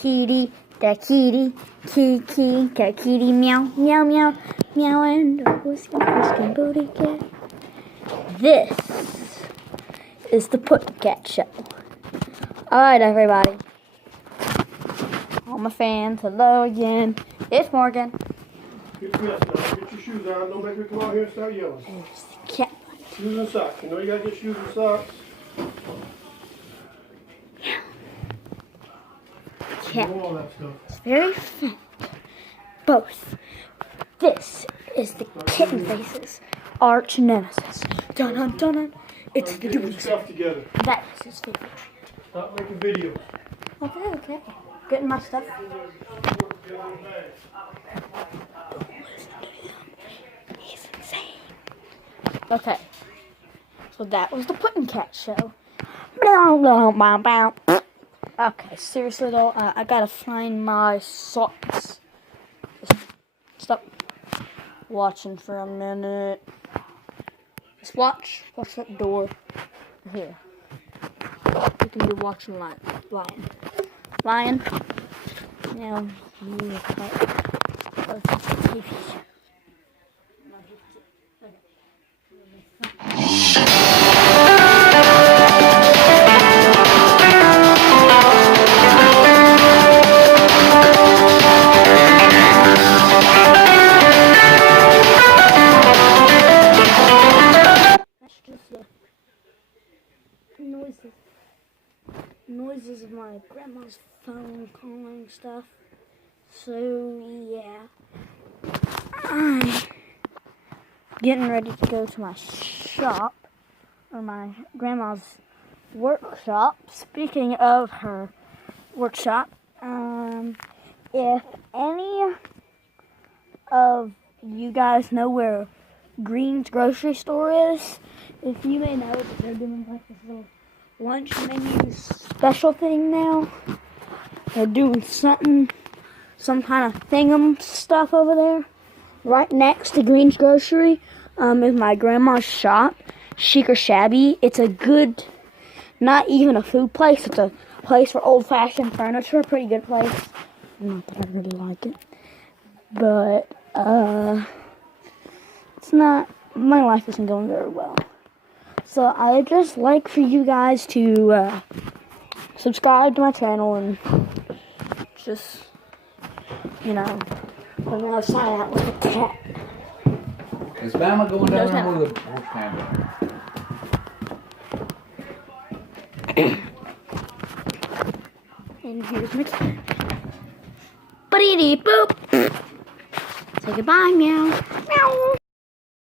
kitty, that kitty, kitty, cat kitty, meow, meow, meow, meow, and a whisking booty cat. This is the Pussycat Show. Alright, everybody. All my fans, hello again. It's Morgan. Get dressed now. Get your shoes on. Don't make me come out here and start yelling. There's the cat. Shoes and socks. You know you gotta get shoes and socks. Cat. You know all that stuff. It's very fun. Both. This is the Kitten Faces arch nemesis. Dun dun dun dun. It's the Get your dude. stuff together. That is his favorite. Stop making videos. Okay. Getting my stuff. He's insane. Okay. So that was the Puddin' Cat Show. Okay, seriously though, I gotta find my socks. Stop watching for a minute. Just watch that door. Here. You can be watching lion. Now you cut of TV. Noises of my grandma's phone calling stuff. So yeah, I'm getting ready to go to my shop, or my grandma's workshop. Speaking of her workshop, if any of you guys know where Green's grocery store is, if you may know that they're doing like this little lunch menu special thing now. They're doing some kind of thingum stuff over there. Right next to Green's Grocery is my grandma's shop, Chic or Shabby. It's a good, not even a food place, it's a place for old-fashioned furniture, a pretty good place. Not that I really like it. But, it's not, my life isn't going very well. So I'd just like for you guys to subscribe to my channel and just, you know, I'm going to sign out with a cat. Is Bama going down there with a horse camera? And here's my cat. Ba-dee-dee-boop. Say goodbye, meow. Meow.